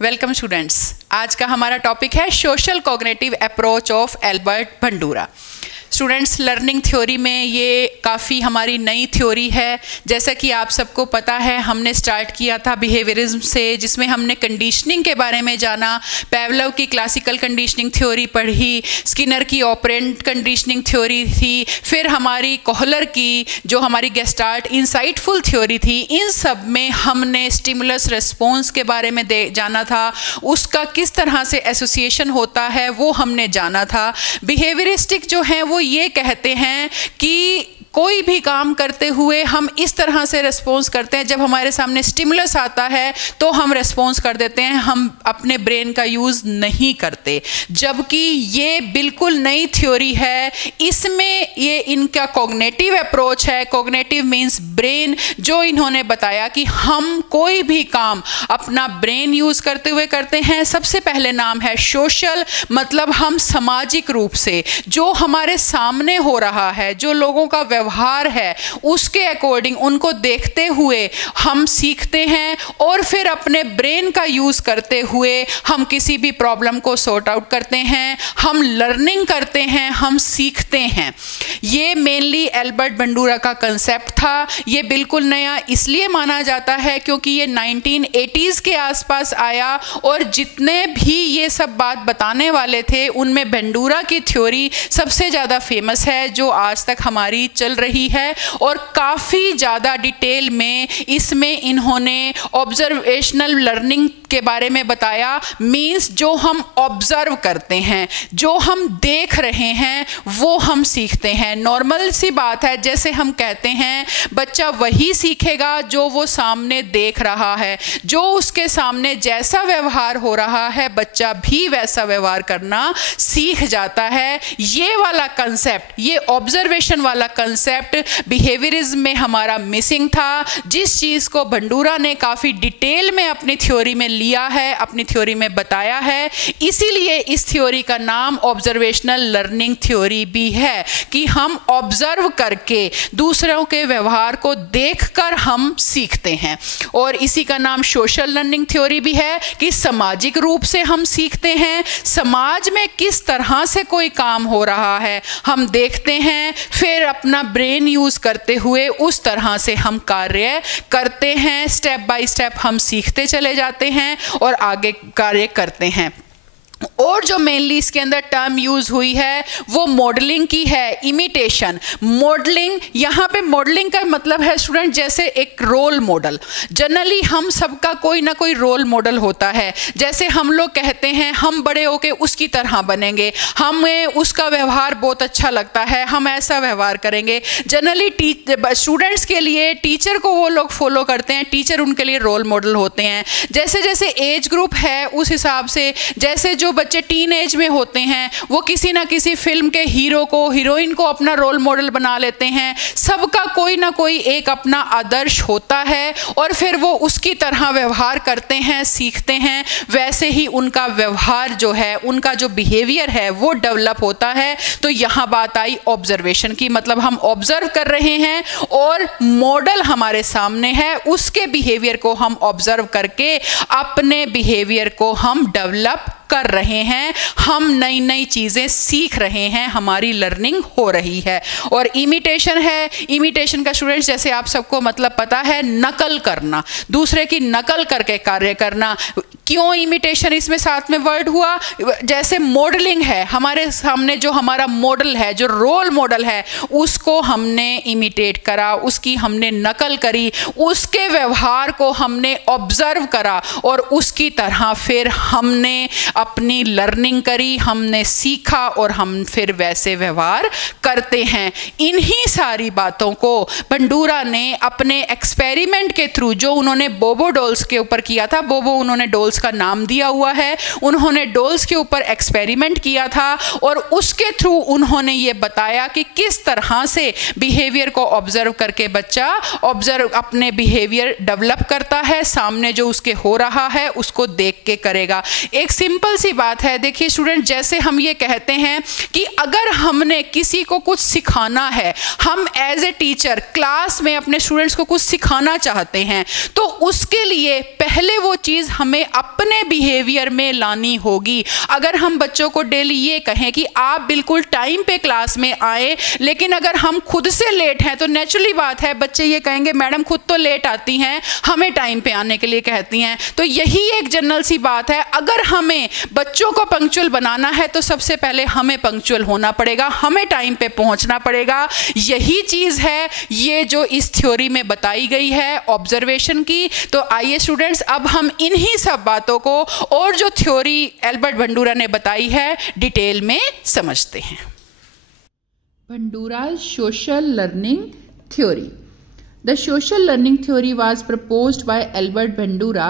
Welcome students. आज का हमारा टॉपिक है social cognitive approach of Albert Bandura. Students, learning theory में ये काफ़ी हमारी नई थ्योरी है। जैसा कि आप सबको पता है, हमने स्टार्ट किया था बिहेवियरिज्म से, जिसमें हमने कंडीशनिंग के बारे में जाना, पेवलोव की क्लासिकल कंडीशनिंग थ्योरी पढ़ी, स्किनर की ऑपरेंट कंडीशनिंग थ्योरी थी, फिर हमारी कोहलर की जो हमारी गेस्टाल्ट इंसाइटफुल थ्योरी थी। इन सब में हमने स्टिमुलस रिस्पॉन्स के बारे में जाना था, उसका किस तरह से एसोसिएशन होता है वो हमने जाना था। बिहेवियरिस्टिक जो है वो ये कहते हैं कि कोई भी काम करते हुए हम इस तरह से रिस्पॉन्स करते हैं, जब हमारे सामने स्टिमुलस आता है तो हम रिस्पॉन्स कर देते हैं, हम अपने ब्रेन का यूज़ नहीं करते। जबकि ये बिल्कुल नई थ्योरी है, इसमें ये इनका कॉग्निटिव अप्रोच है। कॉग्निटिव मीन्स ब्रेन, जो इन्होंने बताया कि हम कोई भी काम अपना ब्रेन यूज़ करते हुए करते हैं। सबसे पहले नाम है सोशल, मतलब हम सामाजिक रूप से जो हमारे सामने हो रहा है, जो लोगों का व्यवहार है, उसके अकॉर्डिंग उनको देखते हुए हम सीखते हैं और फिर अपने ब्रेन का यूज़ करते हुए हम किसी भी प्रॉब्लम को सॉर्ट आउट करते हैं, हम लर्निंग करते हैं, हम सीखते हैं। ये मेनली एल्बर्ट बंडूरा का कंसेप्ट था। ये बिल्कुल नया इसलिए माना जाता है क्योंकि ये 1980s के आसपास आया, और जितने भी ये सब बात बताने वाले थे उनमें बंडूरा की थ्योरी सबसे ज़्यादा फेमस है, जो आज तक हमारी चल रही है। और काफ़ी ज़्यादा डिटेल में इसमें इन्होंने ऑब्जर्वेशनल लर्निंग के बारे में बताया। मीन्स जो हम ऑब्जर्व करते हैं, जो हम देख रहे हैं, वो हम सीखते हैं। नॉर्मल सी बात है, जैसे हम कहते हैं बच्चा वही सीखेगा जो वो सामने देख रहा है, जो उसके सामने जैसा व्यवहार हो रहा है बच्चा भी वैसा व्यवहार करना सीख जाता है। ये वाला कंसेप्ट, ये ऑब्जर्वेशन वाला कंसेप्ट बिहेवियरिज्म में हमारा मिसिंग था, जिस चीज़ को बंडूरा ने काफ़ी डिटेल में अपनी थ्योरी में लिया है, अपनी थ्योरी में बताया है। इसीलिए इस थ्योरी का नाम ऑब्जर्वेशनल लर्निंग थ्योरी भी है, कि हम ऑब्जर्व करके दूसरों के व्यवहार को देखकर हम सीखते हैं। और इसी का नाम सोशल लर्निंग थ्योरी भी है, कि सामाजिक रूप से हम सीखते हैं। समाज में किस तरह से कोई काम हो रहा है हम देखते हैं, फिर अपना ब्रेन यूज़ करते हुए उस तरह से हम कार्य करते हैं। स्टेप बाय स्टेप हम सीखते चले जाते हैं और आगे कार्य करते हैं। और जो मेनली इसके अंदर टर्म यूज़ हुई है वो मॉडलिंग की है, इमिटेशन। मॉडलिंग, यहाँ पे मॉडलिंग का मतलब है स्टूडेंट जैसे एक रोल मॉडल। जनरली हम सबका कोई ना कोई रोल मॉडल होता है। जैसे हम लोग कहते हैं हम बड़े होके उसकी तरह बनेंगे, हमें उसका व्यवहार बहुत अच्छा लगता है, हम ऐसा व्यवहार करेंगे। जनरली स्टूडेंट्स के लिए टीचर को वो लोग फॉलो करते हैं, टीचर उनके लिए रोल मॉडल होते हैं। जैसे जैसे एज ग्रुप है उस हिसाब से, जैसे जो बच्चे टीन एज में होते हैं वो किसी ना किसी फिल्म के हीरो को, हीरोइन को अपना रोल मॉडल बना लेते हैं। सबका कोई ना कोई एक अपना आदर्श होता है और फिर वो उसकी तरह व्यवहार करते हैं, सीखते हैं। वैसे ही उनका व्यवहार जो है, उनका जो बिहेवियर है वो डेवलप होता है। तो यहाँ बात आई ऑब्जर्वेशन की, मतलब हम ऑब्जर्व कर रहे हैं और मॉडल हमारे सामने है, उसके बिहेवियर को हम ऑब्जर्व करके अपने बिहेवियर को हम डेवलप कर रहे हैं, हम नई नई चीज़ें सीख रहे हैं, हमारी लर्निंग हो रही है। और इमिटेशन है, इमिटेशन का स्टूडेंट्स जैसे आप सबको मतलब पता है, नकल करना, दूसरे की नकल करके कार्य करना। क्यों इमिटेशन इसमें साथ में वर्ड हुआ? जैसे मॉडलिंग है, हमारे सामने जो हमारा मॉडल है, जो रोल मॉडल है, उसको हमने इमिटेट करा, उसकी हमने नकल करी, उसके व्यवहार को हमने ऑब्जर्व करा और उसकी तरह फिर हमने अपनी लर्निंग करी, हमने सीखा और हम फिर वैसे व्यवहार करते हैं। इन्हीं सारी बातों को बंडूरा ने अपने एक्सपेरिमेंट के थ्रू, जो उन्होंने बोबो डॉल्स के ऊपर किया था, बोबो उन्होंने डॉल्स का नाम दिया हुआ है, उन्होंने डॉल्स के ऊपर एक्सपेरिमेंट किया था और उसके थ्रू उन्होंने ये बताया कि किस तरह से बिहेवियर को ऑब्जर्व करके बच्चा अपने बिहेवियर डेवलप करता है, सामने जो उसके हो रहा है उसको देख के करेगा। एक सिंपल सी बात है, देखिए स्टूडेंट, जैसे हम ये कहते हैं कि अगर हमने किसी को कुछ सिखाना है, हम एज ए टीचर क्लास में अपने स्टूडेंट्स को कुछ सिखाना चाहते हैं, तो उसके लिए पहले वो चीज़ हमें अपने बिहेवियर में लानी होगी। अगर हम बच्चों को डेली ये कहें कि आप बिल्कुल टाइम पे क्लास में आए, लेकिन अगर हम खुद से लेट हैं तो नेचुरली बात है बच्चे ये कहेंगे मैडम खुद तो लेट आती हैं, हमें टाइम पे आने के लिए कहती हैं। तो यही एक जनरल सी बात है, अगर हमें बच्चों को पंक्चुअल बनाना है तो सबसे पहले हमें पंक्चुअल होना पड़ेगा, हमें टाइम पे पहुंचना पड़ेगा। यही चीज़ है ये जो इस थ्योरी में बताई गई है ऑब्जर्वेशन की। तो आइए स्टूडेंट्स, अब हम इन्हीं सब बातों को और जो थ्योरी एल्बर्ट बंडूरा ने बताई है डिटेल में समझते हैं। Bandura's social learning theory. The social learning theory was proposed by Albert Bandura.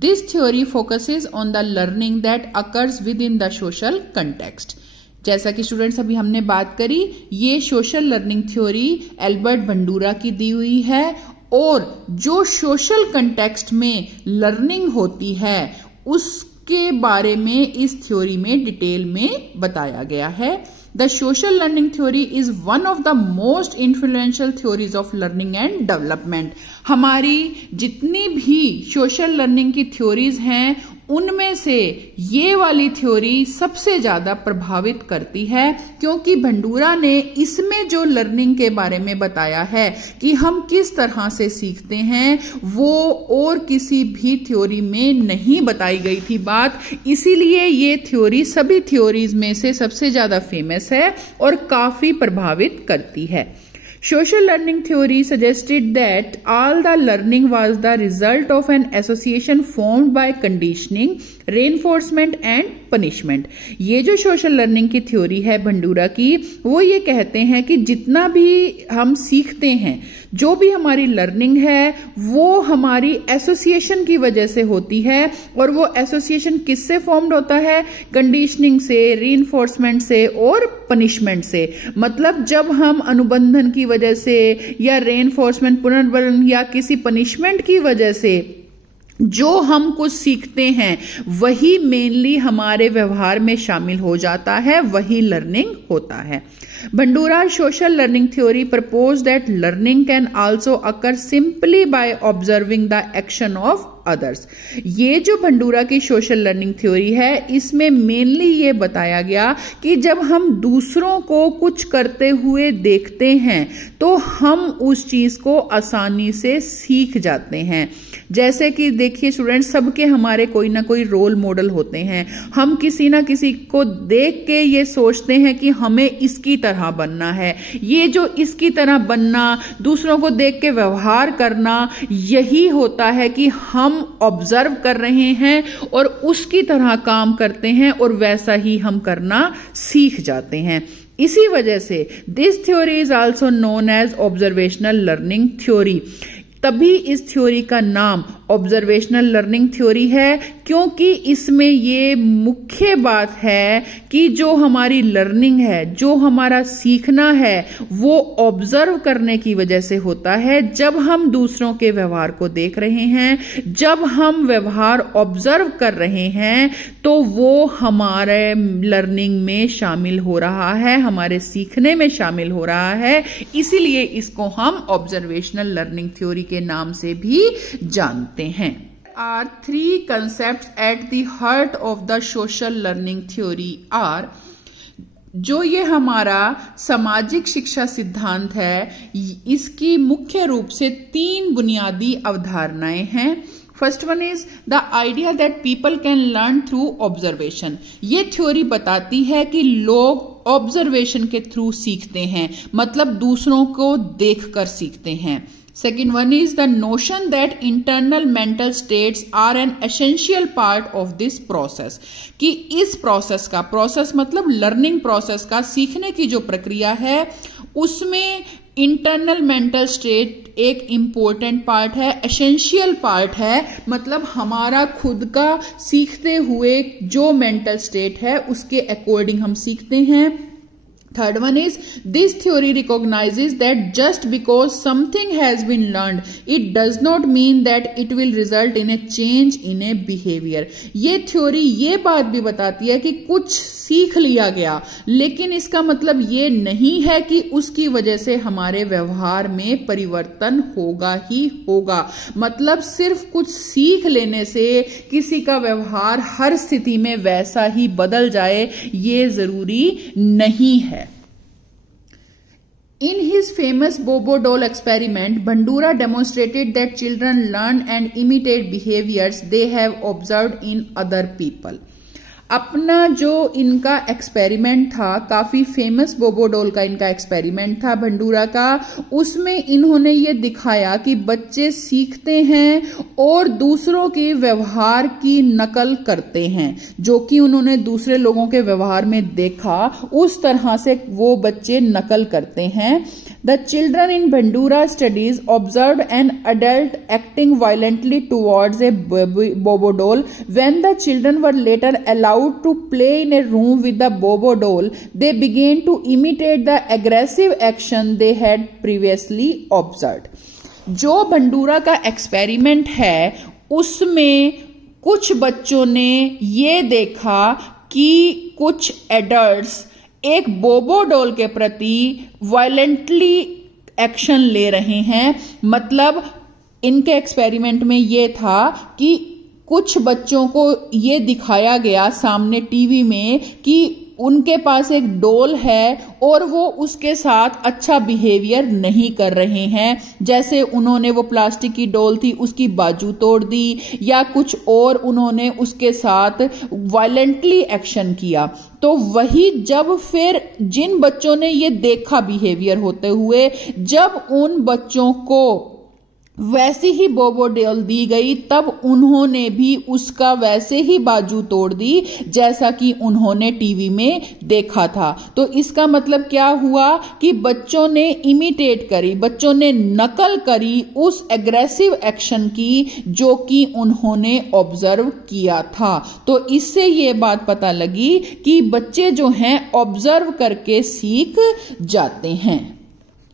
This theory focuses on the learning that occurs within the social context. जैसा कि स्टूडेंट्स अभी हमने बात करी, ये social learning theory Albert Bandura की दी हुई है और जो सोशल कंटेक्स्ट में लर्निंग होती है उसके बारे में इस थ्योरी में डिटेल में बताया गया है। The social learning theory is one of the most influential theories of learning and development. हमारी जितनी भी सोशल लर्निंग की थ्योरीज हैं उनमें से ये वाली थ्योरी सबसे ज्यादा प्रभावित करती है, क्योंकि बंडूरा ने इसमें जो लर्निंग के बारे में बताया है कि हम किस तरह से सीखते हैं वो और किसी भी थ्योरी में नहीं बताई गई थी बात। इसीलिए ये थ्योरी सभी थ्योरीज में से सबसे ज्यादा फेमस है और काफी प्रभावित करती है। Social learning theory suggested that all the learning was the result of an association formed by conditioning, reinforcement and punishment. ये जो सोशल लर्निंग की थ्योरी है बंडूरा की, वो ये कहते हैं कि जितना भी हम सीखते हैं, जो भी हमारी लर्निंग है वो हमारी एसोसिएशन की वजह से होती है। और वो एसोसिएशन किससे फॉर्म्ड होता है? कंडीशनिंग से, रीइंफोर्समेंट से और पनिशमेंट से। मतलब जब हम अनुबंधन की वजह से या रीइंफोर्समेंट, पुनर्बलन या किसी पनिशमेंट की वजह से जो हम कुछ सीखते हैं वही मेनली हमारे व्यवहार में शामिल हो जाता है, वही लर्निंग होता है। Bandura's social learning theory proposed that learning can also occur simply by observing the action of others. ये जो बंडूरा की सोशल लर्निंग थ्योरी है इसमें मेनली ये बताया गया कि जब हम दूसरों को कुछ करते हुए देखते हैं तो हम उस चीज को आसानी से सीख जाते हैं। जैसे कि देखिए स्टूडेंट्स, सबके हमारे कोई ना कोई रोल मॉडल होते हैं। हम किसी ना किसी को देख के ये सोचते हैं कि हमें इसकी तरह बनना है। ये जो इसकी तरह बनना, दूसरों को देख के व्यवहार करना, यही होता है कि हम ऑब्जर्व कर रहे हैं और उसकी तरह काम करते हैं और वैसा ही हम करना सीख जाते हैं। इसी वजह से this theory is also known as observational learning theory. तभी इस थ्योरी का नाम ऑब्जर्वेशनल लर्निंग थ्योरी है, क्योंकि इसमें ये मुख्य बात है कि जो हमारी लर्निंग है, जो हमारा सीखना है, वो ऑब्जर्व करने की वजह से होता है। जब हम दूसरों के व्यवहार को देख रहे हैं, जब हम व्यवहार ऑब्जर्व कर रहे हैं, तो वो हमारे लर्निंग में शामिल हो रहा है, हमारे सीखने में शामिल हो रहा है। इसीलिए इसको हम ऑब्जर्वेशनल लर्निंग थ्योरी के नाम से भी जानते हैं। Are three concepts at the heart of the social learning theory are, जो ये हमारा सामाजिक शिक्षा सिद्धांत है इसकी मुख्य रूप से 3 बुनियादी अवधारणाएं हैं। First one is the idea that people can learn through observation. ये थ्योरी बताती है कि लोग ऑब्जर्वेशन के थ्रू सीखते हैं, मतलब दूसरों को देखकर सीखते हैं। Second one is the notion that internal mental states are an essential part of this process, कि इस प्रोसेस का, प्रोसेस मतलब लर्निंग प्रोसेस का, सीखने की जो प्रक्रिया है उसमें इंटरनल मेंटल स्टेट एक इम्पोर्टेंट पार्ट है, एसेंशियल पार्ट है। मतलब हमारा खुद का सीखते हुए जो मेंटल स्टेट है उसके अकॉर्डिंग हम सीखते हैं। Third one is, this theory recognizes that just because something has been learned, it does not mean that it will result in a change in a behavior. ये थ्योरी ये बात भी बताती है कि कुछ सीख लिया गया, लेकिन इसका मतलब ये नहीं है कि उसकी वजह से हमारे व्यवहार में परिवर्तन होगा ही होगा। मतलब सिर्फ कुछ सीख लेने से किसी का व्यवहार हर स्थिति में वैसा ही बदल जाए, ये जरूरी नहीं है। In his famous Bobo doll experiment, Bandura demonstrated that children learn and imitate behaviors they have observed in other people. अपना जो इनका एक्सपेरिमेंट था, काफी फेमस बोबो डॉल का इनका एक्सपेरिमेंट था भंडूरा का, उसमें इन्होंने ये दिखाया कि बच्चे सीखते हैं और दूसरों के व्यवहार की नकल करते हैं। जो कि उन्होंने दूसरे लोगों के व्यवहार में देखा, उस तरह से वो बच्चे नकल करते हैं। The children in Bandura studies observed an adult acting violently towards a Bobo doll. When the children were later allowed to play in a room with the Bobo doll, they began to imitate the aggressive action they had previously observed. जो Bandura का experiment है, उसमें कुछ बच्चों ने ये देखा कि कुछ एडल्ट्स एक बोबो डॉल के प्रति वायलेंटली एक्शन ले रहे हैं। मतलब इनके एक्सपेरिमेंट में ये था कि कुछ बच्चों को ये दिखाया गया सामने टीवी में कि उनके पास एक डॉल है और वो उसके साथ अच्छा बिहेवियर नहीं कर रहे हैं। जैसे उन्होंने, वो प्लास्टिक की डॉल थी, उसकी बाजू तोड़ दी या कुछ और उन्होंने उसके साथ वायलेंटली एक्शन किया। तो वही जब फिर जिन बच्चों ने ये देखा बिहेवियर होते हुए, जब उन बच्चों को वैसी ही बोबो डॉल दी गई, तब उन्होंने भी उसका वैसे ही बाजू तोड़ दी जैसा कि उन्होंने टीवी में देखा था। तो इसका मतलब क्या हुआ कि बच्चों ने इमिटेट करी, बच्चों ने नकल करी उस एग्रेसिव एक्शन की जो कि उन्होंने ऑब्जर्व किया था। तो इससे ये बात पता लगी कि बच्चे जो हैं ऑब्जर्व करके सीख जाते हैं।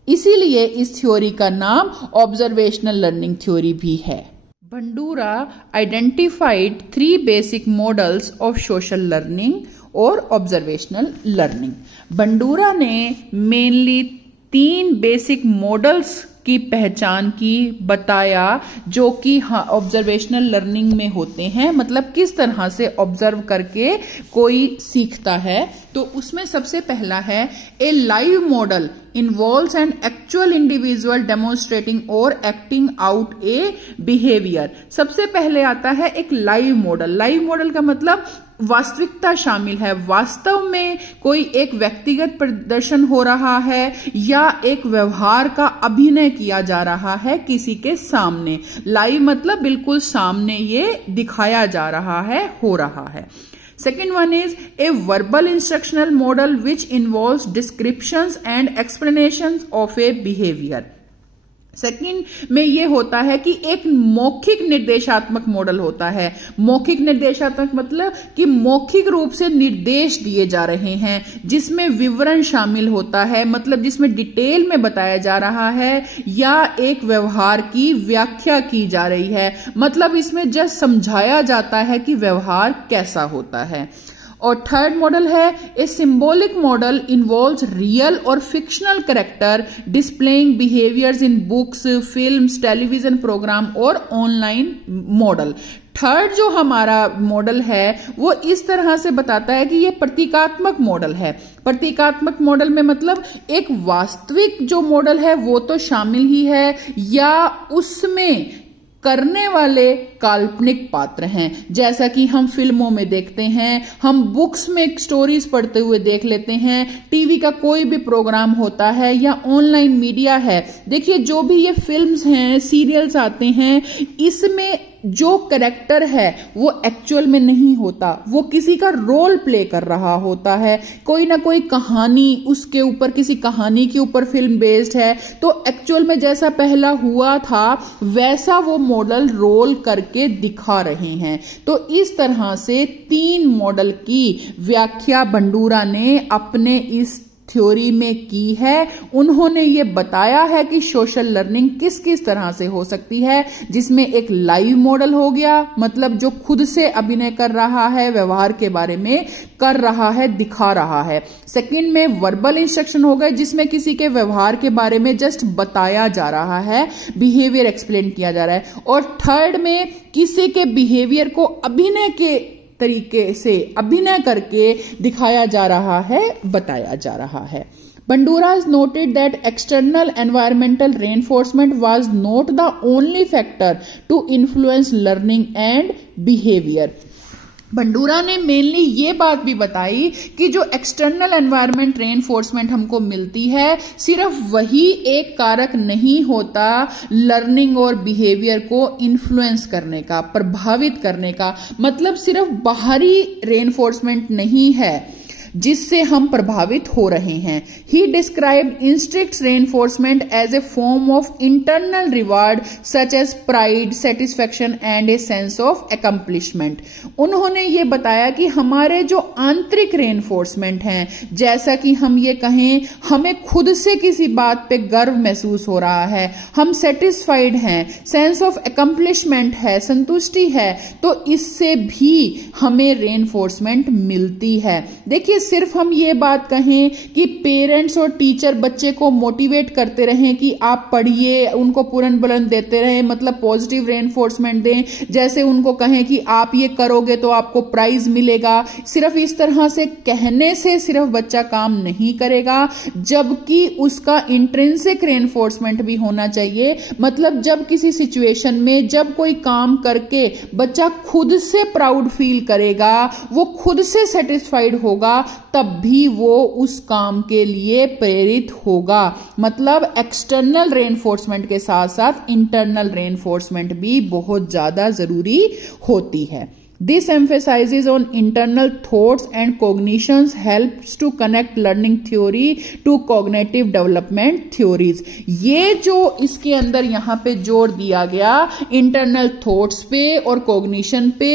इसीलिए इस थ्योरी का नाम ऑब्जर्वेशनल लर्निंग थ्योरी भी है। Bandura identified 3 basic models of social learning और ऑब्जर्वेशनल लर्निंग। बंडूरा ने मेनली 3 बेसिक मॉडल्स की पहचान की, बताया, जो कि ऑब्जर्वेशनल लर्निंग में होते हैं। मतलब किस तरह से ऑब्जर्व करके कोई सीखता है। तो उसमें सबसे पहला है, a live model involves an actual individual demonstrating or acting out a behavior। सबसे पहले आता है एक लाइव मॉडल। लाइव मॉडल का मतलब वास्तविकता शामिल है, वास्तव में कोई एक व्यक्तिगत प्रदर्शन हो रहा है या एक व्यवहार का अभिनय किया जा रहा है किसी के सामने। लाइव मतलब बिल्कुल सामने ये दिखाया जा रहा है, हो रहा है। Second one is a verbal instructional model which involves descriptions and explanations of a behavior। Second में ये होता है कि एक मौखिक निर्देशात्मक मॉडल होता है। मौखिक निर्देशात्मक मतलब कि मौखिक रूप से निर्देश दिए जा रहे हैं, जिसमें विवरण शामिल होता है, मतलब जिसमें डिटेल में बताया जा रहा है या एक व्यवहार की व्याख्या की जा रही है। मतलब इसमें जस्ट समझाया जाता है कि व्यवहार कैसा होता है। और थर्ड मॉडल है, a symbolic model involves real और फिक्शनल कैरेक्टर डिस्प्लेइंग बिहेवियर्स इन बुक्स, फिल्म्स, टेलीविजन प्रोग्राम और ऑनलाइन मॉडल। थर्ड जो हमारा मॉडल है वो इस तरह से बताता है कि ये प्रतीकात्मक मॉडल है। प्रतीकात्मक मॉडल में मतलब एक वास्तविक जो मॉडल है वो तो शामिल ही है, या उसमें करने वाले काल्पनिक पात्र हैं, जैसा कि हम फिल्मों में देखते हैं, हम बुक्स में स्टोरीज पढ़ते हुए देख लेते हैं, टीवी का कोई भी प्रोग्राम होता है या ऑनलाइन मीडिया है। देखिए जो भी ये फिल्म्स हैं, सीरियल्स आते हैं, इसमें जो कैरेक्टर है वो एक्चुअल में नहीं होता, वो किसी का रोल प्ले कर रहा होता है। कोई ना कोई कहानी उसके ऊपर, किसी कहानी के ऊपर फिल्म बेस्ड है, तो एक्चुअल में जैसा पहला हुआ था वैसा वो मॉडल रोल करके दिखा रहे हैं। तो इस तरह से 3 मॉडल की व्याख्या बंडूरा ने अपने इस थ्योरी में की है। उन्होंने ये बताया है कि सोशल लर्निंग किस किस तरह से हो सकती है, जिसमें एक लाइव मॉडल हो गया, मतलब जो खुद से अभिनय कर रहा है, व्यवहार के बारे में कर रहा है, दिखा रहा है। सेकंड में वर्बल इंस्ट्रक्शन हो गए, जिसमें किसी के व्यवहार के बारे में जस्ट बताया जा रहा है, बिहेवियर एक्सप्लेन किया जा रहा है। और थर्ड में किसी के बिहेवियर को अभिनय के तरीके से अभिनय करके दिखाया जा रहा है, बताया जा रहा है। Bandura has noted that external environmental reinforcement was not the only factor to influence learning and behavior. Bandura ने मेनली ये बात भी बताई कि जो एक्सटर्नल एनवायरनमेंट रेनफोर्समेंट हमको मिलती है, सिर्फ वही एक कारक नहीं होता लर्निंग और बिहेवियर को इन्फ्लुएंस करने का, प्रभावित करने का। मतलब सिर्फ बाहरी रेनफोर्समेंट नहीं है जिससे हम प्रभावित हो रहे हैं। ही डिस्क्राइब्ड इंस्ट्रिक्ट reinforcement as a form of internal reward such as pride, satisfaction and a sense of accomplishment. उन्होंने ये बताया कि हमारे जो आंतरिक रेनफोर्समेंट हैं, जैसा कि हम ये कहें हमें खुद से किसी बात पे गर्व महसूस हो रहा है, हम सेटिस्फाइड हैं, सेंस ऑफ अकम्प्लिशमेंट है, संतुष्टि है, तो इससे भी हमें रेनफोर्समेंट मिलती है। देखिए सिर्फ हम ये बात कहें कि पेरेंट्स और टीचर बच्चे को मोटिवेट करते रहें कि आप पढ़िए, उनको पूरन बुलंद देते रहें, मतलब पॉजिटिव रेनफोर्समेंट दें, जैसे उनको कहें कि आप ये करोगे तो आपको प्राइज मिलेगा, सिर्फ इस तरह से कहने से सिर्फ बच्चा काम नहीं करेगा, जबकि उसका इंट्रिंसिक रेनफोर्समेंट भी होना चाहिए। मतलब जब किसी सिचुएशन में जब कोई काम करके बच्चा खुद से प्राउड फील करेगा, वो खुद से सेटिस्फाइड होगा, तब भी वो उस काम के लिए प्रेरित होगा। मतलब एक्सटर्नल रेनफोर्समेंट के साथ साथ इंटरनल रेनफोर्समेंट भी बहुत ज्यादा जरूरी होती है। This emphasizes on internal thoughts and cognitions helps to connect learning theory to cognitive development theories. ये जो इसके अंदर यहाँ पे जोर दिया गया internal thoughts पे और cognition पे,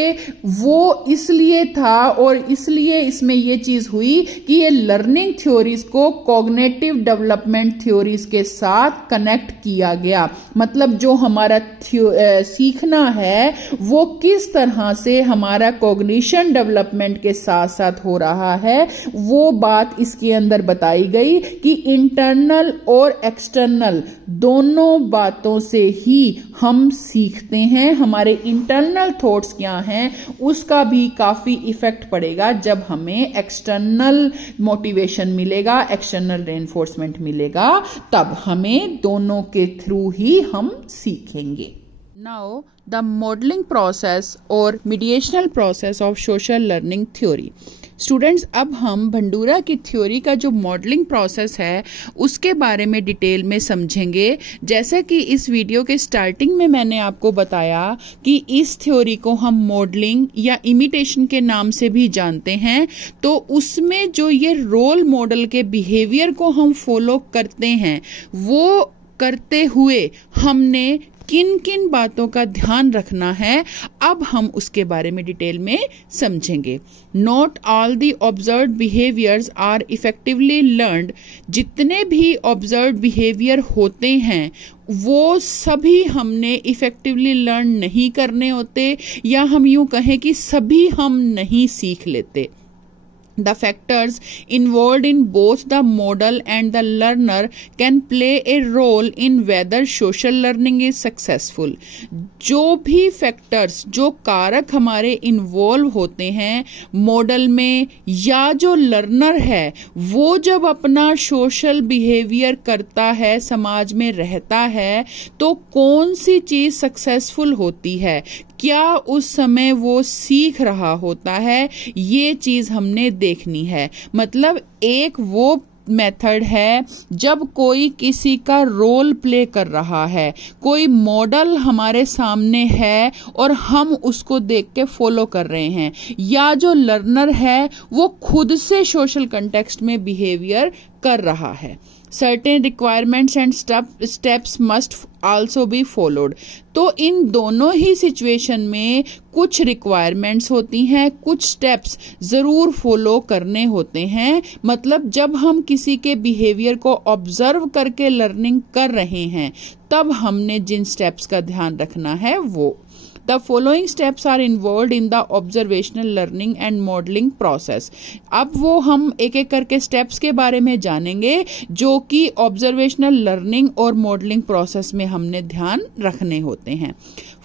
वो इसलिए था और इसलिए इसमें ये चीज हुई कि ये learning theories को cognitive development theories के साथ कनेक्ट किया गया। मतलब जो हमारा सीखना है वो किस तरह से हमारा कॉग्निशन डेवलपमेंट के साथ साथ हो रहा है, वो बात इसके अंदर बताई गई कि इंटरनल और एक्सटर्नल दोनों बातों से ही हम सीखते हैं। हमारे इंटरनल थॉट्स क्या हैं उसका भी काफी इफेक्ट पड़ेगा जब हमें एक्सटर्नल मोटिवेशन मिलेगा, एक्सटर्नल रेनफोर्समेंट मिलेगा, तब हमें दोनों के थ्रू ही हम सीखेंगे। Now, the modeling process or mediational process of social learning theory. Students, अब हम भंडूरा की थ्योरी का जो मॉडलिंग प्रोसेस है उसके बारे में डिटेल में समझेंगे। जैसा कि इस वीडियो के स्टार्टिंग में मैंने आपको बताया कि इस थ्योरी को हम मॉडलिंग या इमिटेशन के नाम से भी जानते हैं, तो उसमें जो ये रोल मॉडल के बिहेवियर को हम फॉलो करते हैं, वो करते हुए हमने किन किन बातों का ध्यान रखना है, अब हम उसके बारे में डिटेल में समझेंगे। Not all the observed behaviours are effectively learned. जितने भी ऑब्जर्व्ड बिहेवियर होते हैं वो सभी हमने इफेक्टिवली लर्न नहीं करने होते, या हम यूं कहें कि सभी हम नहीं सीख लेते। The factors involved in both the model and the learner can play a role in whether social learning is successful. जो भी फैक्टर्स, जो कारक हमारे इन्वॉल्व होते हैं मॉडल में, या जो लर्नर है वो जब अपना सोशल बिहेवियर करता है, समाज में रहता है, तो कौन सी चीज सक्सेसफुल होती है, क्या उस समय वो सीख रहा होता है, ये चीज हमने देखनी है। मतलब एक वो मेथड है जब कोई किसी का रोल प्ले कर रहा है, कोई मॉडल हमारे सामने है और हम उसको देख के फॉलो कर रहे हैं, या जो लर्नर है वो खुद से सोशल कंटेक्स्ट में बिहेवियर कर रहा है। certain requirements and steps must also be followed. तो इन दोनों ही सिचुएशन में कुछ रिक्वायरमेंट्स होती हैं, कुछ स्टेप्स जरूर फॉलो करने होते हैं. मतलब जब हम किसी के बिहेवियर को ऑब्जर्व करके लर्निंग कर रहे हैं तब हमने जिन स्टेप्स का ध्यान रखना है वो. The following steps are involved in the observational learning and modeling process. अब वो हम एक एक करके स्टेप्स के बारे में जानेंगे जो कि ऑब्जर्वेशनल लर्निंग और मॉडलिंग प्रोसेस में हमने ध्यान रखने होते हैं.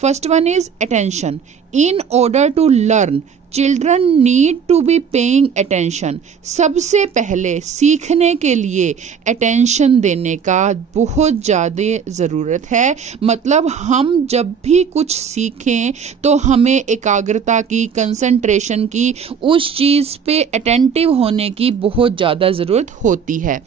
First one is attention. In order to learn children need to be paying attention. सबसे पहले सीखने के लिए अटेंशन देने का बहुत ज्यादा जरूरत है. मतलब हम जब भी कुछ सीखें तो हमें एकाग्रता की, कंसंट्रेशन की, उस चीज पे अटेंटिव होने की बहुत ज्यादा जरूरत होती है.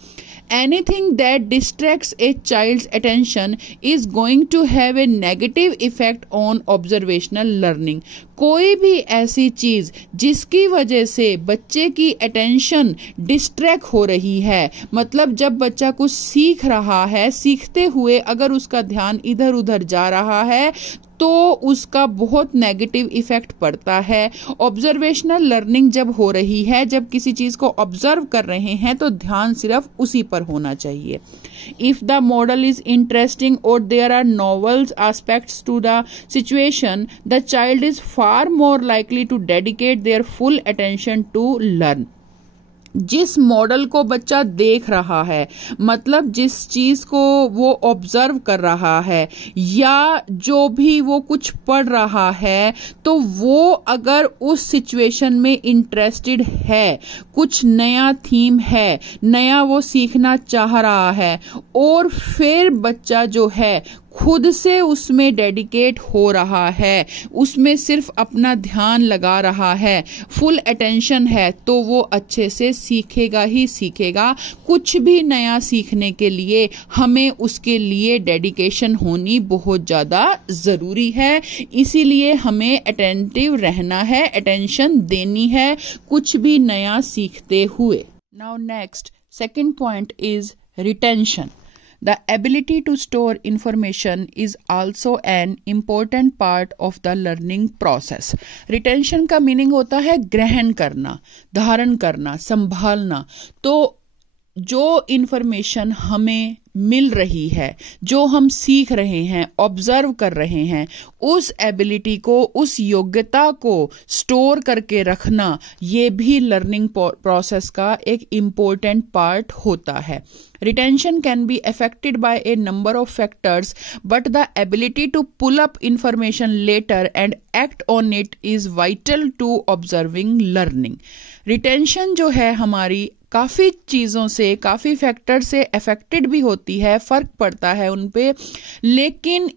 Anything that distracts a child's attention is going to have a negative effect on observational learning. कोई भी ऐसी चीज जिसकी वजह से बच्चे की अटेंशन डिस्ट्रैक्ट हो रही है, मतलब जब बच्चा कुछ सीख रहा है, सीखते हुए अगर उसका ध्यान इधर उधर जा रहा है तो उसका बहुत नेगेटिव इफेक्ट पड़ता है. ऑब्जर्वेशनल लर्निंग जब हो रही है, जब किसी चीज को ऑब्जर्व कर रहे हैं तो ध्यान सिर्फ उसी पर होना चाहिए. If the model is interesting or there are novel aspects to the situation, the child is far more likely to dedicate their full attention to learn. जिस मॉडल को बच्चा देख रहा है, मतलब जिस चीज को वो ऑब्जर्व कर रहा है या जो भी वो कुछ पढ़ रहा है, तो वो अगर उस सिचुएशन में इंटरेस्टेड है, कुछ नया थीम है, नया वो सीखना चाह रहा है और फिर बच्चा जो है खुद से उसमें डेडिकेट हो रहा है, उसमें सिर्फ अपना ध्यान लगा रहा है, फुल अटेंशन है, तो वो अच्छे से सीखेगा ही सीखेगा. कुछ भी नया सीखने के लिए हमें उसके लिए डेडिकेशन होनी बहुत ज़्यादा ज़रूरी है. इसीलिए हमें अटेंटिव रहना है, अटेंशन देनी है कुछ भी नया सीखते हुए. Now next, second point is retention. The ability to store information is also an important part of the learning process. Retention का मीनिंग होता है ग्रहण करना, धारण करना, संभालना. तो जो इंफॉर्मेशन हमें मिल रही है, जो हम सीख रहे हैं, ऑब्जर्व कर रहे हैं, उस एबिलिटी को, उस योग्यता को स्टोर करके रखना, ये भी लर्निंग प्रोसेस का एक इम्पोर्टेंट पार्ट होता है. Retention can be affected by a number of factors, but the ability to pull up information later and act on it is vital to observing learning. Retention जो है हमारी काफ़ी चीज़ों से, काफ़ी फैक्टर से अफेक्टेड भी होती है, फ़र्क पड़ता है उन पे, लेकिन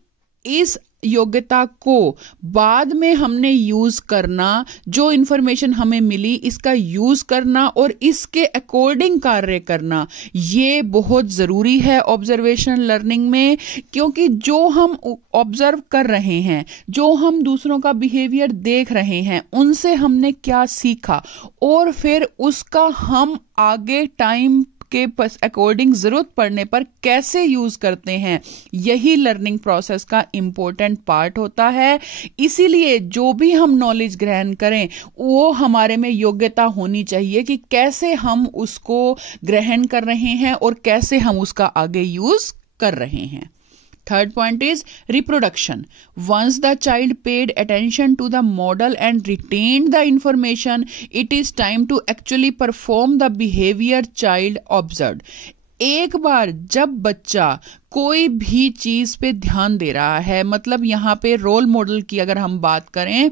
इस योग्यता को बाद में हमने यूज करना, जो इन्फॉर्मेशन हमें मिली इसका यूज करना और इसके अकॉर्डिंग कार्य करना, ये बहुत जरूरी है ऑब्जर्वेशनल लर्निंग में. क्योंकि जो हम ऑब्जर्व कर रहे हैं, जो हम दूसरों का बिहेवियर देख रहे हैं, उनसे हमने क्या सीखा और फिर उसका हम आगे टाइम के अकॉर्डिंग जरूरत पड़ने पर कैसे यूज करते हैं, यही लर्निंग प्रोसेस का इंपॉर्टेंट पार्ट होता है. इसीलिए जो भी हम नॉलेज ग्रहण करें वो हमारे में योग्यता होनी चाहिए कि कैसे हम उसको ग्रहण कर रहे हैं और कैसे हम उसका आगे यूज कर रहे हैं. Third point is reproduction. Once the child paid attention to the model and retained the information, it is time to actually perform the behavior child observed. एक बार जब बच्चा कोई भी चीज पे ध्यान दे रहा है, मतलब यहाँ पे रोल मॉडल की अगर हम बात करें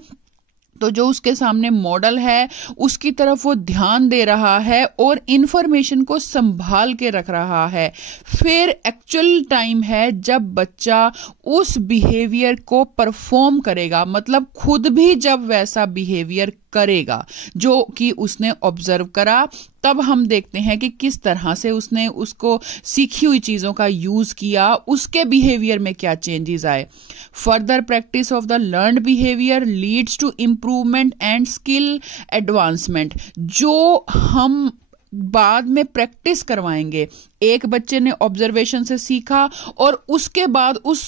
तो जो उसके सामने मॉडल है उसकी तरफ वो ध्यान दे रहा है और इंफॉर्मेशन को संभाल के रख रहा है, फिर एक्चुअल टाइम है जब बच्चा उस बिहेवियर को परफॉर्म करेगा, मतलब खुद भी जब वैसा बिहेवियर करेगा जो कि उसने ऑब्जर्व करा, तब हम देखते हैं कि किस तरह से उसने उसको सीखी हुई चीजों का यूज किया, उसके बिहेवियर में क्या चेंजेस आए. Further practice of the learned behaviour leads to improvement and skill advancement. जो हम बाद में प्रैक्टिस करवाएंगे। एक बच्चे ने ऑब्जर्वेशन से सीखा और उसके बाद उस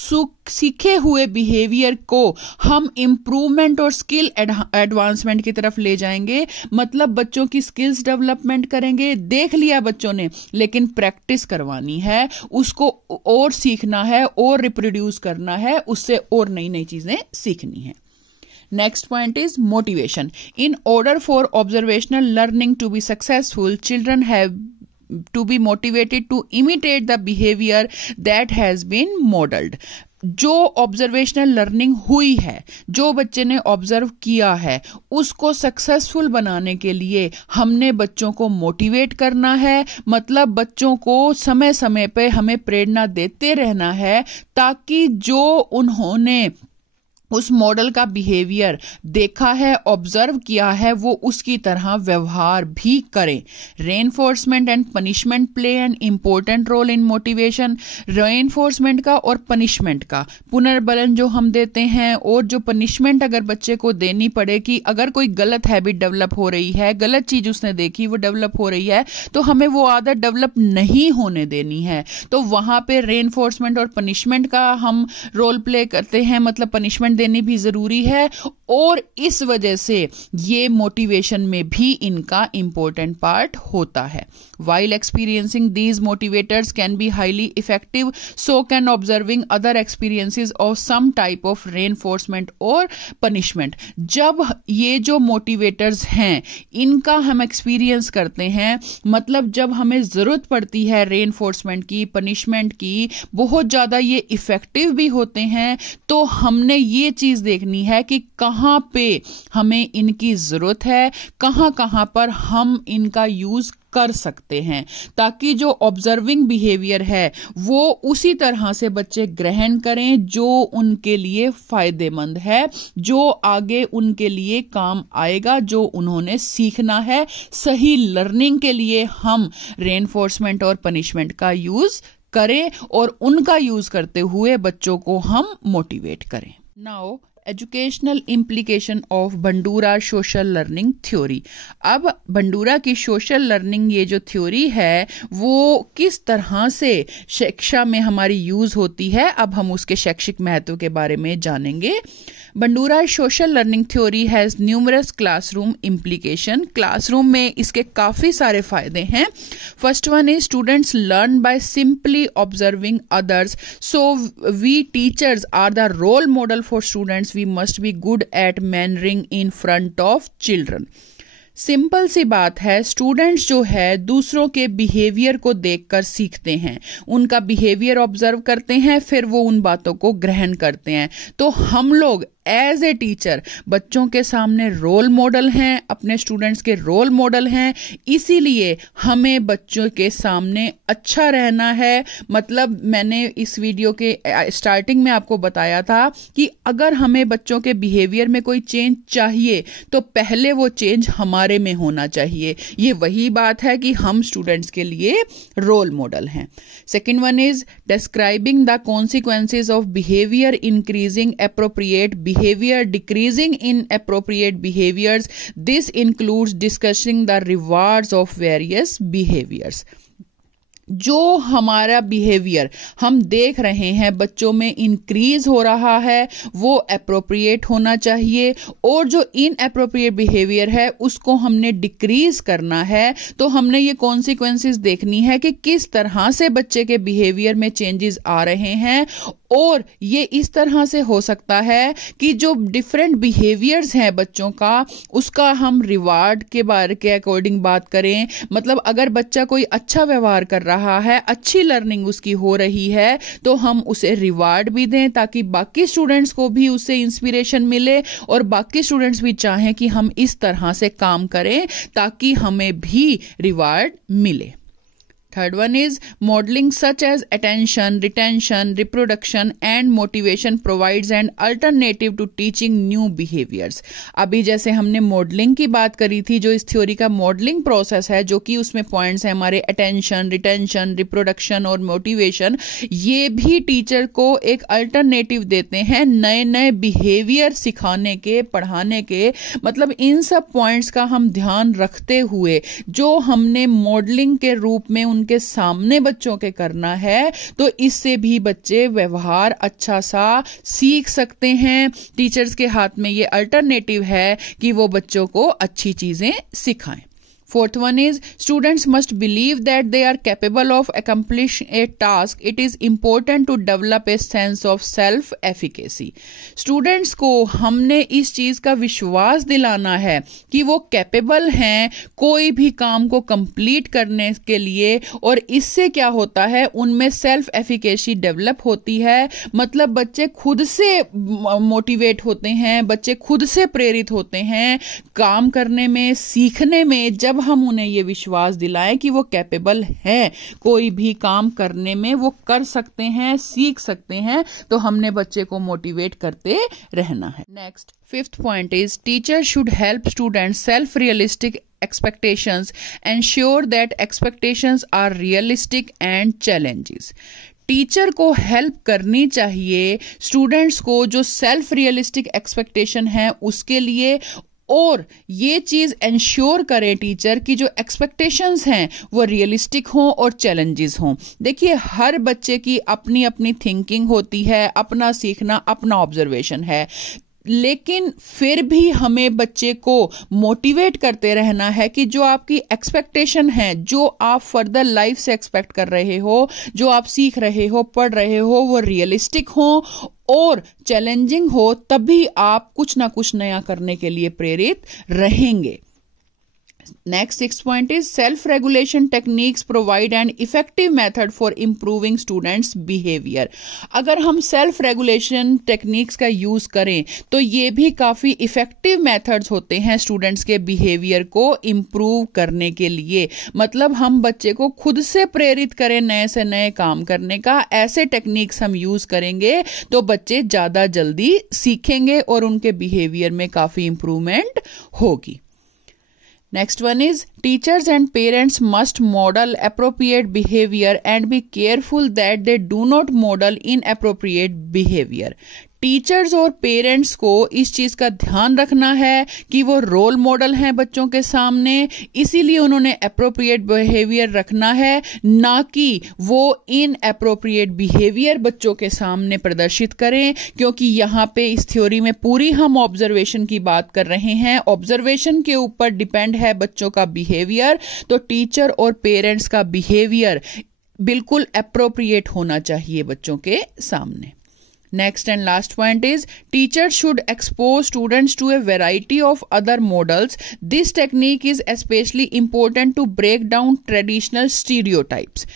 सीखे हुए बिहेवियर को हम इम्प्रूवमेंट और स्किल एडवांसमेंट की तरफ ले जाएंगे। मतलब बच्चों की स्किल्स डेवलपमेंट करेंगे। देख लिया बच्चों ने, लेकिन प्रैक्टिस करवानी है, उसको और सीखना है और रिप्रोड्यूस करना है, उससे और नई नई चीजें सीखनी है। Next point is motivation. In order for observational learning to be successful, children have to be motivated to imitate the behavior that has been modeled. जो ऑब्जर्वेशनल लर्निंग हुई है, जो बच्चे ने ऑब्जर्व किया है, उसको सक्सेसफुल बनाने के लिए हमने बच्चों को मोटिवेट करना है। मतलब बच्चों को समय समय पे हमें प्रेरणा देते रहना है ताकि जो उन्होंने उस मॉडल का बिहेवियर देखा है, ऑब्जर्व किया है, वो उसकी तरह व्यवहार भी करें। Reinforcement and punishment play an important role in motivation. Reinforcement का और पनिशमेंट का, पुनर्बलन जो हम देते हैं और जो पनिशमेंट अगर बच्चे को देनी पड़े कि अगर कोई गलत हैबिट डेवलप हो रही है, गलत चीज उसने देखी वो डेवलप हो रही है, तो हमें वो आदत डेवलप नहीं होने देनी है। तो वहां पे रेनफोर्समेंट और पनिशमेंट का हम रोल प्ले करते हैं। मतलब पनिशमेंट देनी भी जरूरी है और इस वजह से ये मोटिवेशन में भी इनका इंपॉर्टेंट पार्ट होता है। While experiencing these motivators can be highly effective, so can observing other experiences of some type of reinforcement or punishment. जब ये जो मोटिवेटर्स हैं इनका हम एक्सपीरियंस करते हैं, मतलब जब हमें जरूरत पड़ती है रेनफोर्समेंट की, पनिशमेंट की, बहुत ज्यादा ये इफेक्टिव भी होते हैं, तो हमने ये चीज देखनी है कि कहां पे हमें इनकी जरूरत है, कहां कहां पर हम इनका यूज कर सकते हैं, ताकि जो ऑब्जर्विंग बिहेवियर है वो उसी तरह से बच्चे ग्रहण करें जो उनके लिए फायदेमंद है, जो आगे उनके लिए काम आएगा, जो उन्होंने सीखना है। सही लर्निंग के लिए हम रेनफोर्समेंट और पनिशमेंट का यूज करें और उनका यूज करते हुए बच्चों को हम मोटिवेट करें। Now educational implication of Bandura social learning theory. अब बंडूरा की सोशल लर्निंग ये जो थ्योरी है वो किस तरह से शिक्षा में हमारी यूज होती है, अब हम उसके शैक्षिक महत्व के बारे में जानेंगे। Bandura social learning theory has numerous classroom implication. Classroom में इसके काफी सारे फायदे हैं। First one is students learn by simply observing others, so we teachers are the role model for students, we must be good at mannering in front of children. Simple सी बात है, students जो है दूसरों के बिहेवियर को देखकर सीखते हैं, उनका बिहेवियर ऑब्जर्व करते हैं, फिर वो उन बातों को ग्रहण करते हैं। तो हम लोग एज ए टीचर बच्चों के सामने रोल मॉडल हैं, अपने स्टूडेंट्स के रोल मॉडल हैं, इसीलिए हमें बच्चों के सामने अच्छा रहना है। मतलब मैंने इस वीडियो के स्टार्टिंग में आपको बताया था कि अगर हमें बच्चों के बिहेवियर में कोई चेंज चाहिए तो पहले वो चेंज हमारे में होना चाहिए। ये वही बात है कि हम स्टूडेंट्स के लिए रोल मॉडल हैं। Second one is describing the consequences of behaviour increasing appropriate behavior, decreasing inappropriate behaviors. This includes discussing the rewards of various behaviors. जो हमारा बिहेवियर हम देख रहे हैं बच्चों में इंक्रीज हो रहा है वो एप्रोप्रिएट होना चाहिए, और जो इनएप्रोप्रिएट बिहेवियर है उसको हमने डिक्रीज करना है। तो हमने ये कॉन्सिक्वेंसेस देखनी है कि किस तरह से बच्चे के बिहेवियर में चेंजेस आ रहे हैं, और ये इस तरह से हो सकता है कि जो डिफरेंट बिहेवियर्स हैं बच्चों का उसका हम रिवार्ड के बारे के अकॉर्डिंग बात करें। मतलब अगर बच्चा कोई अच्छा व्यवहार कर रहा है, अच्छी लर्निंग उसकी हो रही है, तो हम उसे रिवार्ड भी दें ताकि बाकी स्टूडेंट्स को भी उससे इंस्पिरेशन मिले और बाकी स्टूडेंट्स भी चाहें कि हम इस तरह से काम करें ताकि हमें भी रिवार्ड मिले। Third one is modeling such as attention, retention, reproduction and motivation provides an alternative to teaching new behaviors. अभी जैसे हमने मॉडलिंग की बात करी थी, जो इस थ्योरी का मॉडलिंग प्रोसेस है, जो कि उसमें पॉइंट्स हैं हमारे अटेंशन, रिटेंशन, रिप्रोडक्शन और मोटिवेशन, ये भी टीचर को एक अल्टरनेटिव देते हैं नए नए बिहेवियर सिखाने के, पढ़ाने के। मतलब इन सब पॉइंट्स का हम ध्यान रखते हुए जो हमने मॉडलिंग के रूप में उनके सामने बच्चों के करना है, तो इससे भी बच्चे व्यवहार अच्छा सा सीख सकते हैं। टीचर्स के हाथ में ये अल्टरनेटिव है कि वो बच्चों को अच्छी चीजें सिखाएं। Fourth one is students must believe that they are capable of accomplishing a task. It is important to develop a sense of self-efficacy. Students को हमने इस चीज का विश्वास दिलाना है कि वो कैपेबल हैं कोई भी काम को कंप्लीट करने के लिए, और इससे क्या होता है, उनमें सेल्फ एफिकेसी डेवलप होती है। मतलब बच्चे खुद से मोटिवेट होते हैं, बच्चे खुद से प्रेरित होते हैं काम करने में, सीखने में। जब हम उन्हें ये विश्वास दिलाएं कि वो कैपेबल हैं, कोई भी काम करने में वो कर सकते हैं, सीख सकते हैं, तो हमने बच्चे को मोटिवेट करते रहना है। Next, fifth point is teacher should help students self realistic expectations, ensure that expectations are realistic and challenges. Teacher को हेल्प करनी चाहिए स्टूडेंट्स को जो सेल्फ रियलिस्टिक एक्सपेक्टेशन है उसके लिए, और ये चीज इंश्योर करे टीचर कि जो एक्सपेक्टेशंस हैं वो रियलिस्टिक हों और चैलेंजेस हों। देखिए, हर बच्चे की अपनी अपनी थिंकिंग होती है, अपना सीखना, अपना ऑब्जर्वेशन है, लेकिन फिर भी हमें बच्चे को मोटिवेट करते रहना है कि जो आपकी एक्सपेक्टेशन है, जो आप फर्दर लाइफ से एक्सपेक्ट कर रहे हो, जो आप सीख रहे हो, पढ़ रहे हो, वो रियलिस्टिक हो और चैलेंजिंग हो, तभी आप कुछ ना कुछ नया करने के लिए प्रेरित रहेंगे। Next, sixth point is self-regulation techniques provide an effective method for improving students' behavior. अगर हम self-regulation techniques का यूज करें तो ये भी काफी इफेक्टिव मेथड्स होते हैं स्टूडेंट्स के बिहेवियर को इम्प्रूव करने के लिए। मतलब हम बच्चे को खुद से प्रेरित करें नए से नए काम करने का, ऐसे टेक्निक्स हम यूज करेंगे तो बच्चे ज्यादा जल्दी सीखेंगे और उनके बिहेवियर में काफी इंप्रूवमेंट होगी। Next one is teachers and parents must model appropriate behavior and be careful that they do not model inappropriate behavior. Teachers और पेरेंट्स को इस चीज का ध्यान रखना है कि वो रोल मॉडल हैं बच्चों के सामने, इसीलिए उन्होंने अप्रोप्रिएट बिहेवियर रखना है, ना कि वो इन अप्रोप्रिएट बिहेवियर बच्चों के सामने प्रदर्शित करें। क्योंकि यहाँ पे इस थ्योरी में पूरी हम ऑब्जर्वेशन की बात कर रहे हैं, ऑब्जर्वेशन के ऊपर डिपेंड है बच्चों का बिहेवियर, तो टीचर और पेरेंट्स का बिहेवियर बिल्कुल अप्रोप्रिएट होना चाहिए बच्चों के सामने। Next and last point is teachers should expose students to a variety of other models. This technique is especially important to break down traditional stereotypes.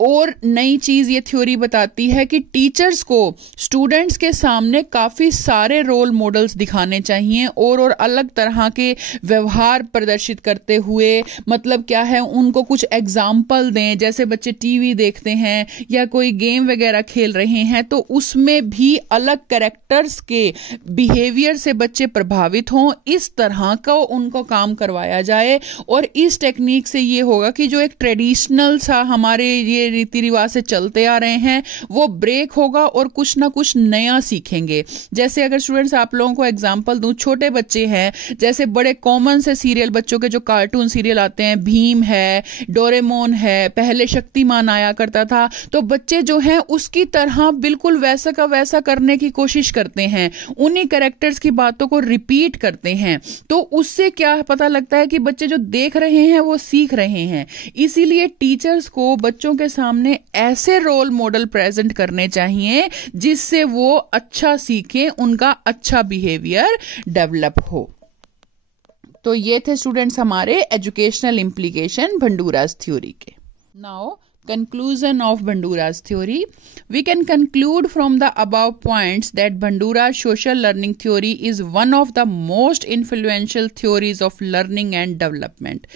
और नई चीज ये थ्योरी बताती है कि टीचर्स को स्टूडेंट्स के सामने काफी सारे रोल मॉडल्स दिखाने चाहिए और अलग तरह के व्यवहार प्रदर्शित करते हुए, मतलब क्या है, उनको कुछ एग्जाम्पल दें। जैसे बच्चे टीवी देखते हैं या कोई गेम वगैरह खेल रहे हैं तो उसमें भी अलग कैरेक्टर्स के बिहेवियर से बच्चे प्रभावित हों, इस तरह का उनको काम करवाया जाए। और इस टेक्निक से ये होगा कि जो एक ट्रेडिशनल सा हमारे ये रीति रिवाज से चलते आ रहे हैं वो ब्रेक होगा और कुछ ना कुछ नया सीखेंगे। जैसे अगर स्टूडेंट्स आप लोगों को एग्जांपल दूं, छोटे बच्चे हैं, जैसे बड़े कॉमन से सीरियल बच्चों के जो कार्टून सीरियल आते हैं, भीम है, डोरेमोन है, पहले शक्तिमान आया करता था, तो बच्चे जो हैं उसकी तरह बिल्कुल वैसा का वैसा करने की कोशिश करते हैं, उन्हीं कैरेक्टर्स की बातों को रिपीट करते हैं। तो उससे क्या पता लगता है कि बच्चे जो देख रहे हैं वो सीख रहे हैं। इसीलिए टीचर्स को बच्चों के सामने ऐसे रोल मॉडल प्रेजेंट करने चाहिए जिससे वो अच्छा सीखें, उनका अच्छा बिहेवियर डेवलप हो। तो ये थे स्टूडेंट्स हमारे एजुकेशनल इंप्लीकेशन भंडूरास थ्योरी के। Now Conclusion of Bandura's theory. We can conclude from the above points that Bandura's social learning theory is one of the most influential theories of learning and development.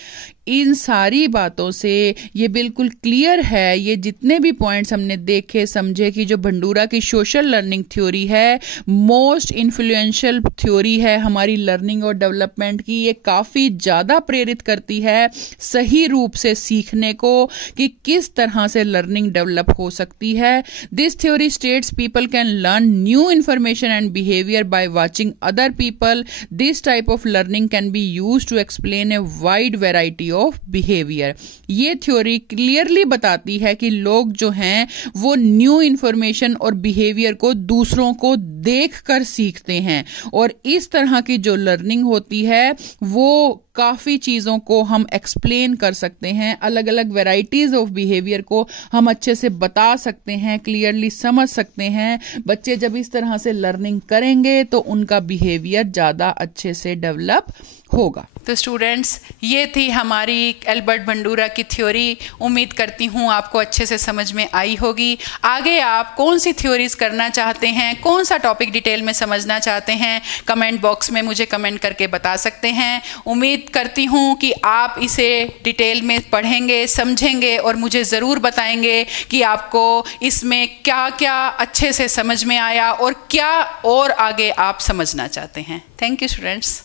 इन सारी बातों से ये बिल्कुल clear है, ये जितने भी पॉइंट्स हमने देखे समझे कि जो भंडूरा की सोशल लर्निंग थ्योरी है मोस्ट इन्फ्लुएंशियल थ्योरी है हमारी लर्निंग और डेवलपमेंट की। ये काफ़ी ज़्यादा प्रेरित करती है सही रूप से सीखने को कि किस तरह से लर्निंग डेवलप हो सकती है। This theory states people can learn new information and behaviour by watching other people. This type of learning can be used to explain a wide variety of behaviour. ये थ्योरी क्लियरली बताती है कि लोग जो हैं वो न्यू इंफॉर्मेशन और behaviour को दूसरों को देखकर सीखते हैं और इस तरह की जो लर्निंग होती है वो काफ़ी चीज़ों को हम एक्सप्लेन कर सकते हैं, अलग अलग वैरायटीज ऑफ बिहेवियर को हम अच्छे से बता सकते हैं, क्लियरली समझ सकते हैं। बच्चे जब इस तरह से लर्निंग करेंगे तो उनका बिहेवियर ज़्यादा अच्छे से डेवलप होगा। तो स्टूडेंट्स, ये थी हमारी एल्बर्ट भंडूरा की थ्योरी। उम्मीद करती हूँ आपको अच्छे से समझ में आई होगी। आगे आप कौन सी थ्योरीज करना चाहते हैं, कौन सा टॉपिक डिटेल में समझना चाहते हैं, कमेंट बॉक्स में मुझे कमेंट करके बता सकते हैं। उम्मीद करती हूँ कि आप इसे डिटेल में पढ़ेंगे, समझेंगे और मुझे ज़रूर बताएंगे कि आपको इसमें क्या क्या अच्छे से समझ में आया और क्या और आगे आप समझना चाहते हैं। Thank you students.